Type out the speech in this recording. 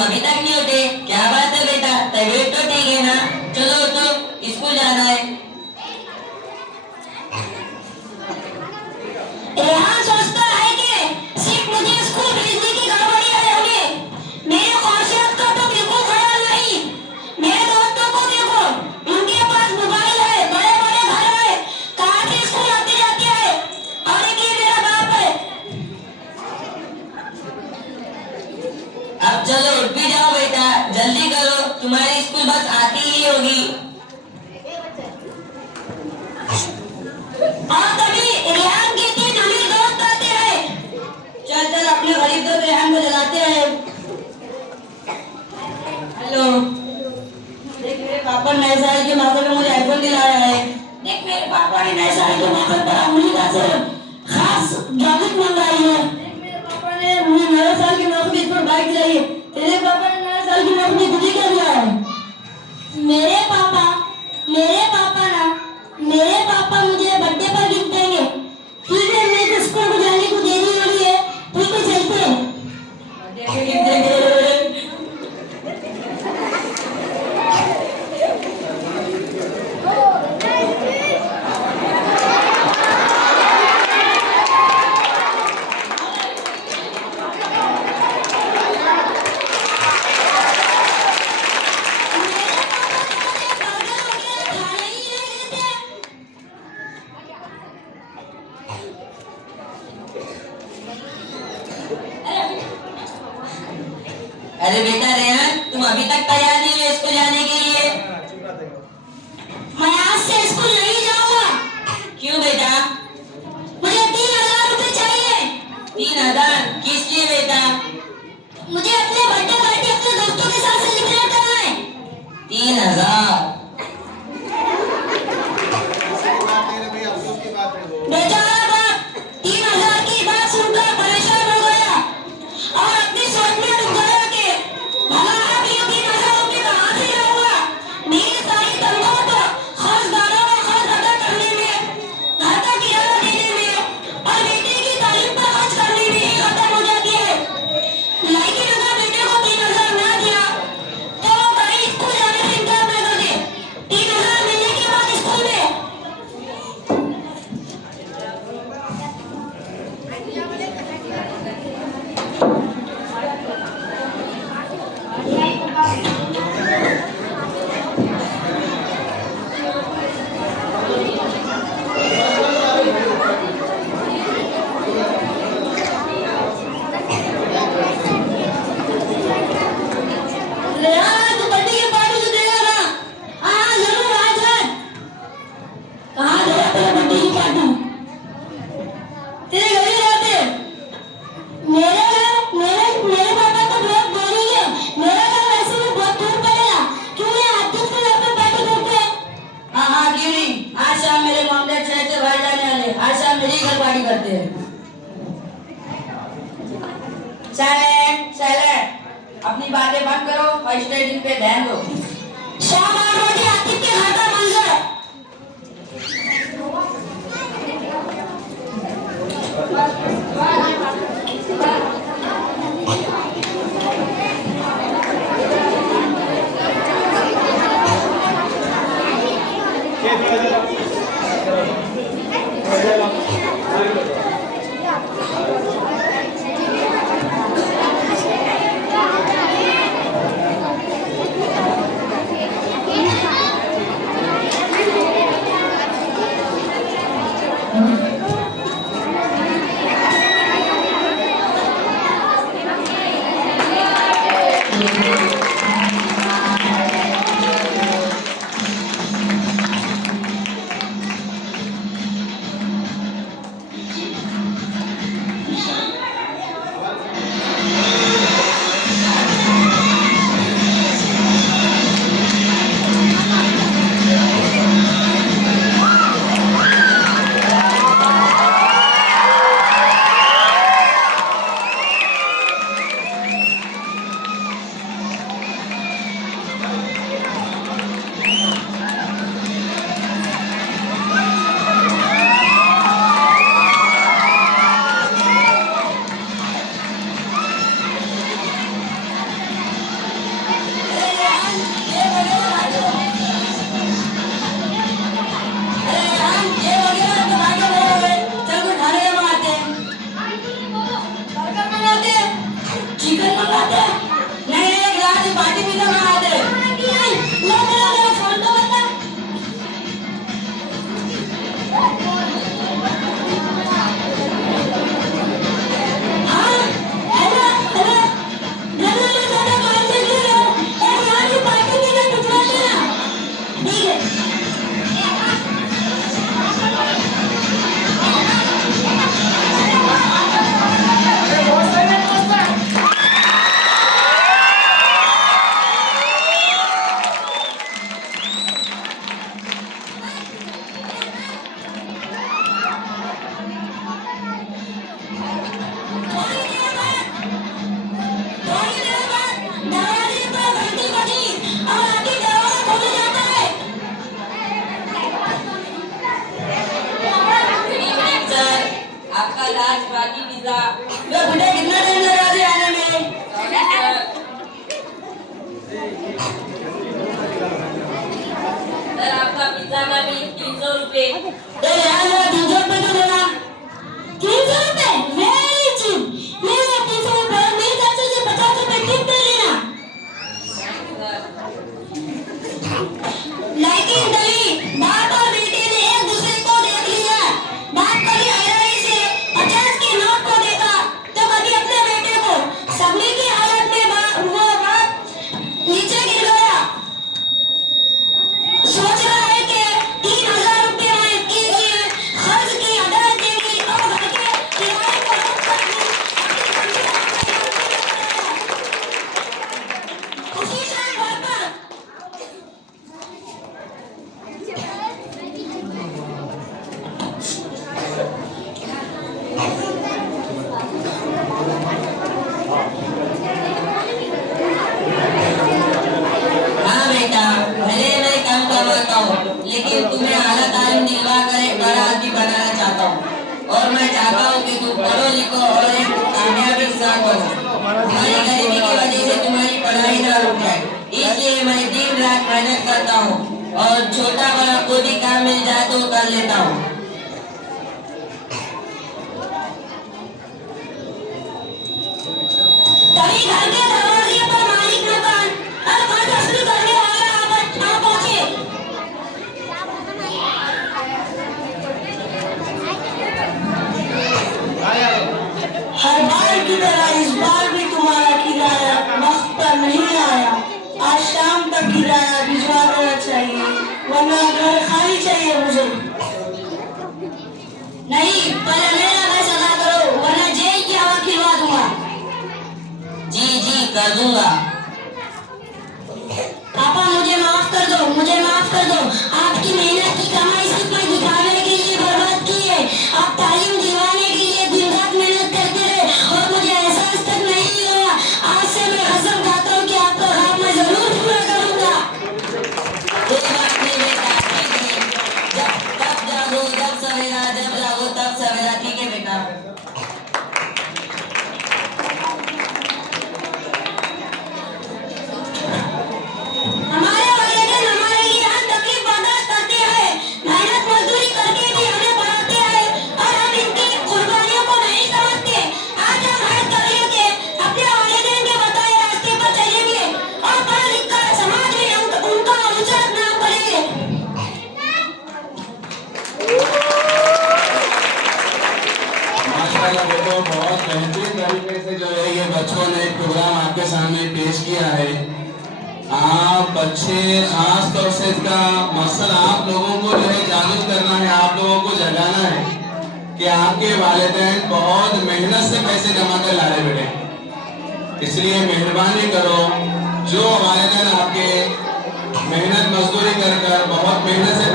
अभी तक नहीं उठे? क्या बात है बेटा, तबीयत तो ठीक है ना? चलो उठो, स्कूल जाना है। रेहान सोचता है कि सिर्फ मुझे स्कूल भेजने की गड़बड़ियां होंगी। मेरी ख्वाहिशात का तो बिल्कुल ख्याल नहीं। मेरे दोस्तों को देखो, उनके पास मोबाइल है, बड़े बड़े घर है, कार से स्कूल आते जाते हैं, और एक ही मेरा बाप है। अब चलो उठ भी जाओ बेटा, जल्दी करो, तुम्हारी स्कूल बस आती ही होगी। और तभी रेहान के तीन अमीर दोस्त आते हैं। चल चल, अपने गरीब दोस्त रेहान को जलाते हैं। हेलो, देख मेरे पापा नए साल के मौके पे मुझे आईफोन दिलाया है। देख मेरे पापा ने नए साल के मौके पर अमेरिका से खास जॉकेट मंगाई है। देख मेरे पापा ने मुझे नए साल के मौके पे इस पर बाइक दिलाई है। तेरे पापा ने नए साल के मौके पे तुझे क्या दिया है? मेरे पापा मुझे बर्थडे पर गिफ्ट देंगे। ठीक है, मैं तो स्कूल को जाने को देरी हो रही है, ठीक है चलते हैं। बर्थडे पे गिफ्ट देंगे। अरे बेटा रेहान, तुम अभी तक तैयार नहीं हुए स्कूल जाने के लिए? मैं आज से स्कूल नहीं जाऊंगा। क्यों बेटा? मुझे 3,000 रुपए चाहिए। 3,000 किस लिए बेटा? मुझे अपने बर्थडे पार्टी अपने दोस्तों के साथ सेलिब्रेट करना है। 3,000? बेचारा बाप 3,000 की बात सुनकर परेशान हो गया और अपनी सोच में डूब गया कि भला अब ये 3,000 रुपये कहाँ से लाऊंगा। मेरी सारी तनख्वाह तो खर्चदारों का खर्च अदा करने में, घर का किराया देने में और बेटे की तालीम पर खर्च करने में ही खत्म हो जाती है। लेकिन अगर बेटे को 3,000 ना दिया तो वो कहीं स्कूल जाने से इनकार न कर दे। 3,000 मिलने के बाद स्कूल में रेहान, तू बर्थडे की पार्टी तो देगा ना? हाँ जरूर, आज रात। कहाँ देगा तेरा बर्थडे की पार्टी? तेरे घर ही रहते हैं। मेरे पापा तो बहुत बोरिंग है। मेरा घर वैसे भी बहुत दूर पड़ेगा। क्यों नहीं आतिफ के घर पे पार्टी करते हैं? हाँ हाँ, क्यों नहीं। आज शाम मेरे मॉम डैड शहर से बाहर जाने वाले, आज शाम मेरे ही घर पार्टी करते हैं। साइलेंट साइलेंट, अपनी बातें बंद करो और स्टडी पे ध्यान दो। शाम 8 बजे आतिफ के घर का मंजर। Large party pizza. लो बेटा कितना टाइम लगा दे आने में? सर आपका पिज्जा का बिल 300 रुपए। तो यार मेरा 300 रुपए तो देना। 300 रुपए? Very cheap. ले लो 300 रुपए और मेरी तरफ से 50 रुपए टिप दे देना। लेकिन दली बाप और बेटे ने एक दूसरे को देख लिया। बाप कभी आईराई से 50 के नोट को देखा तो कभी अपने बेटे को। सबने की हालत में वो बाप नीचे गिर गया। सोच रहा है कि 3000 रुपए के लिए खर्च की अदायगी की और घर के किराए को रोक कर खुशी से घर पर हाँ बेटा, भले मैं कम कमाता हूँ, लेकिन तुम्हें आला तालीम दिलवा कर एक बड़ा आदमी बनाना चाहता हूँ। और मैं चाहता हूँ कि तुम पढ़ो लिखो और एक कामयाब इंसान बनो। तुम्हारी गरीबी की वजह से तुम्हारी पढ़ाई ना रुक जाए, इसलिए मैं दिन रात मेहनत करता हूँ और छोटा बड़ा कोई भी काम मिल जाए तो कर लेता हूँ। तभी घर के दरवाजे पर मालिक मकान और घर वसूल करने वाला आ पहुंचे। हर बार की तरह इस बार भी तुम्हारा किराया वक्त पर नहीं आया। आज शाम तक किराया भिजवा देना चाहिए, वरना घर खाली चाहिए मुझे। नहीं, पहले मेरा पैसा अदा करो वरना जेल की हवा खिलवा दूंगा। जी कर दूंगा। पापा मुझे माफ कर दो, मुझे माफ कर दो। आपकी मेहनत की कमाई सिर्फ मैं दिखाने के लिए बर्बाद की है। आप तालीम दिलवाने के लिए दिन रात मेहनत करते रहे और मुझे एहसास तक नहीं हुआ। आज से मैं कसम खाता हूँ कि आपका ख्वाब मैं जरूर पूरा करूंगा। कोई बात नहीं बेटा, ठीक है। जब जागो जब सवेरा, जब जागो तब सवेरा, ठीक है बेटा। हमारे वालिदैन हमारे लिए हर तकलीफ बर्दाश्त करते हैं, मेहनत मजदूरी करके भी हमें पढ़ाते हैं और हम इनकी कुर्बानियों को नहीं समझते। आज हम हर करियर के अपने वालिदैन के बताए रास्ते पर चलेंगे और पढ़ लिख कर समाज में उनका ऊंचा नाम करेंगे। माशाल्लाह बेटो, बहुत बेहतरीन तरीके से जो है ये बच्चों ने प्रोग्राम आपके सामने पेश किया है। आप बच्चे खास तौर से इसका मकसद आप लोगों को जो है जागरूक करना है, आप लोगों को जगाना है कि आपके वालिदैन बहुत मेहनत से पैसे कमा कर ला रहे बेटे। इसलिए मेहरबानी करो, जो वालिदैन आपके मेहनत मजदूरी कर बहुत मेहनत से